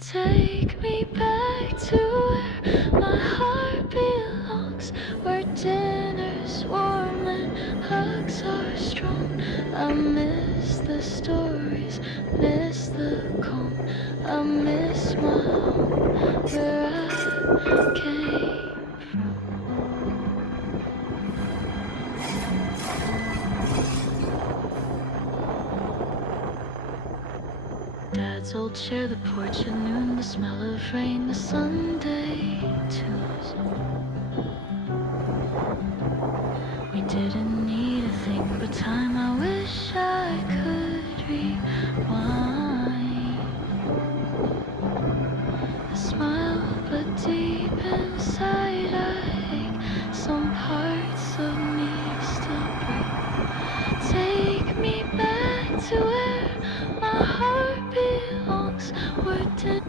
Take me back to where my heart belongs, where dinner's warm and hugs are strong. I miss the stories, miss the calm. I miss my home, where I came from. Dad's old chair, the porch at noon, the smell of rain, the Sunday tunes. We didn't need to think with time. I wish I could rewind. I smile, but deep inside I ache. Some parts of me still break. Take me back to where my heart belongs. Where did